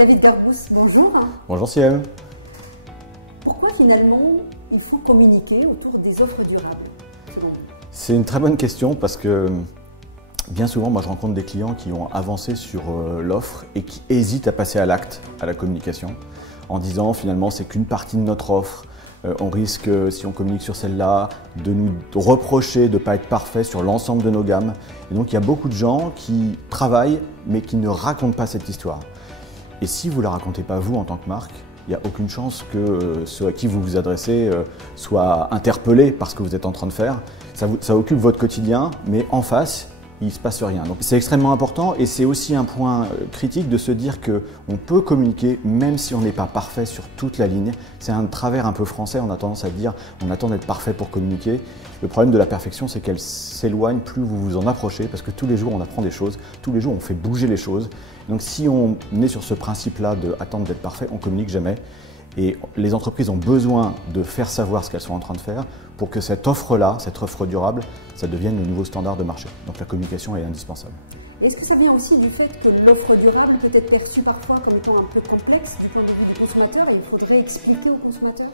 David Garbous, bonjour. Bonjour Ciel. Pourquoi finalement il faut communiquer autour des offres durables, selon vous? C'est une très bonne question parce que bien souvent, moi je rencontre des clients qui ont avancé sur l'offre et qui hésitent à passer à l'acte, à la communication, en disant finalement c'est qu'une partie de notre offre. On risque, si on communique sur celle-là, de nous reprocher de ne pas être parfait sur l'ensemble de nos gammes. Et donc il y a beaucoup de gens qui travaillent mais qui ne racontent pas cette histoire. Et si vous ne la racontez pas vous en tant que marque, il n'y a aucune chance que ceux à qui vous vous adressez soient interpellés par ce que vous êtes en train de faire. Ça occupe votre quotidien, mais en face, il ne se passe rien. Donc c'est extrêmement important et c'est aussi un point critique de se dire qu'on peut communiquer même si on n'est pas parfait sur toute la ligne. C'est un travers un peu français, on a tendance à dire on attend d'être parfait pour communiquer. Le problème de la perfection, c'est qu'elle s'éloigne plus vous vous en approchez parce que tous les jours on apprend des choses, tous les jours on fait bouger les choses. Donc si on est sur ce principe-là d'attendre d'être parfait, on communique jamais. Et les entreprises ont besoin de faire savoir ce qu'elles sont en train de faire pour que cette offre-là, cette offre durable, ça devienne le nouveau standard de marché. Donc la communication est indispensable. Est-ce que ça vient aussi du fait que l'offre durable peut être perçue parfois comme étant un peu complexe du point de vue du consommateur et il faudrait expliquer au consommateur?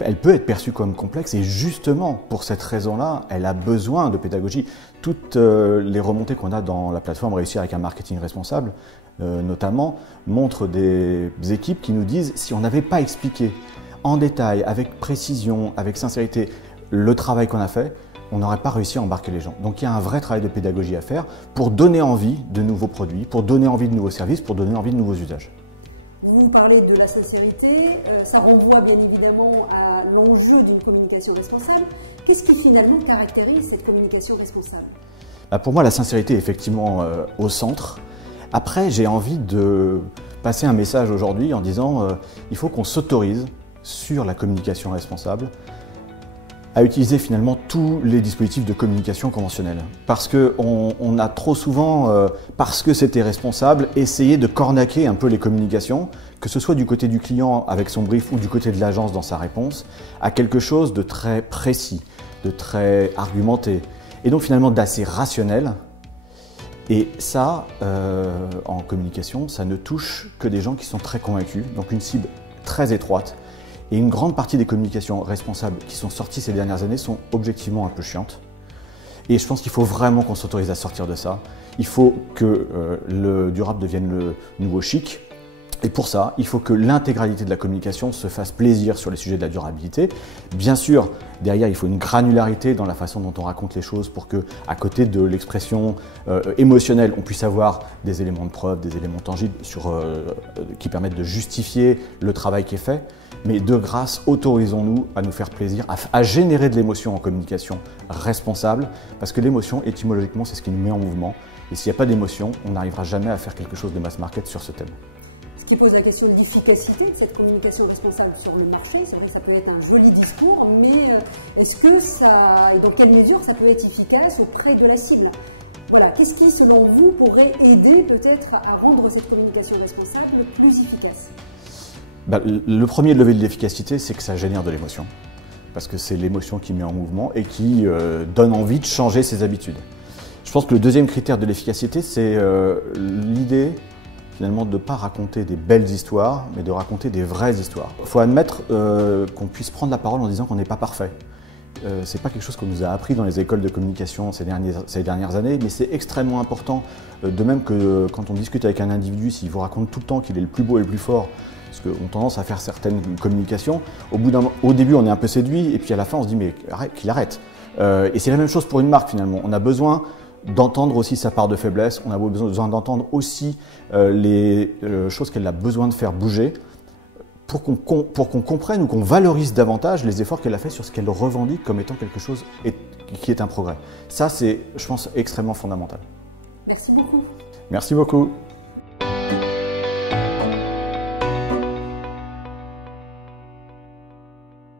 Elle peut être perçue comme complexe et justement pour cette raison-là, elle a besoin de pédagogie. Toutes les remontées qu'on a dans la plateforme Réussir avec un marketing responsable, notamment, montrent des équipes qui nous disent si on n'avait pas expliqué en détail, avec précision, avec sincérité, le travail qu'on a fait, on n'aurait pas réussi à embarquer les gens. Donc il y a un vrai travail de pédagogie à faire pour donner envie de nouveaux produits, pour donner envie de nouveaux services, pour donner envie de nouveaux usages. Vous parlez de la sincérité, ça renvoie bien évidemment à l'enjeu d'une communication responsable. Qu'est-ce qui finalement caractérise cette communication responsable? Pour moi, la sincérité est effectivement au centre. Après, j'ai envie de passer un message aujourd'hui en disant il faut qu'on s'autorise sur la communication responsable à utiliser finalement tous les dispositifs de communication conventionnels. Parce qu'on a trop souvent, parce que c'était responsable, essayé de cornaquer un peu les communications, que ce soit du côté du client avec son brief ou du côté de l'agence dans sa réponse, à quelque chose de très précis, de très argumenté, et donc finalement d'assez rationnel. Et ça, en communication, ça ne touche que des gens qui sont très convaincus, donc une cible très étroite. Et une grande partie des communications responsables qui sont sorties ces dernières années sont objectivement un peu chiantes. Et je pense qu'il faut vraiment qu'on s'autorise à sortir de ça. Il faut que le durable devienne le nouveau chic. Et pour ça, il faut que l'intégralité de la communication se fasse plaisir sur les sujets de la durabilité. Bien sûr, derrière, il faut une granularité dans la façon dont on raconte les choses pour que, à côté de l'expression émotionnelle, on puisse avoir des éléments de preuve, des éléments tangibles qui permettent de justifier le travail qui est fait. Mais de grâce, autorisons-nous à nous faire plaisir, à générer de l'émotion en communication responsable, parce que l'émotion, étymologiquement, c'est ce qui nous met en mouvement. Et s'il n'y a pas d'émotion, on n'arrivera jamais à faire quelque chose de mass market sur ce thème. Ce qui pose la question de l'efficacité de cette communication responsable sur le marché. C'est vrai que ça peut être un joli discours, mais est-ce que ça, et dans quelle mesure ça peut être efficace auprès de la cible? Voilà, qu'est-ce qui, selon vous, pourrait aider peut-être à rendre cette communication responsable plus efficace? Le premier levier de l'efficacité, c'est que ça génère de l'émotion. Parce que c'est l'émotion qui met en mouvement et qui donne envie de changer ses habitudes. Je pense que le deuxième critère de l'efficacité, c'est l'idée finalement de ne pas raconter des belles histoires, mais de raconter des vraies histoires. Il faut admettre qu'on puisse prendre la parole en disant qu'on n'est pas parfait. C'est pas quelque chose qu'on nous a appris dans les écoles de communication ces dernières années, mais c'est extrêmement important. De même que quand on discute avec un individu, s'il vous raconte tout le temps qu'il est le plus beau et le plus fort, parce qu'on a tendance à faire certaines communications, au début on est un peu séduit, et puis à la fin on se dit mais qu'il arrête. Et c'est la même chose pour une marque finalement. On a besoin d'entendre aussi sa part de faiblesse, on a besoin d'entendre aussi les choses qu'elle a besoin de faire bouger, pour qu'on comprenne ou qu'on valorise davantage les efforts qu'elle a fait sur ce qu'elle revendique comme étant quelque chose qui est un progrès. Ça, c'est, je pense, extrêmement fondamental. Merci beaucoup. Merci beaucoup.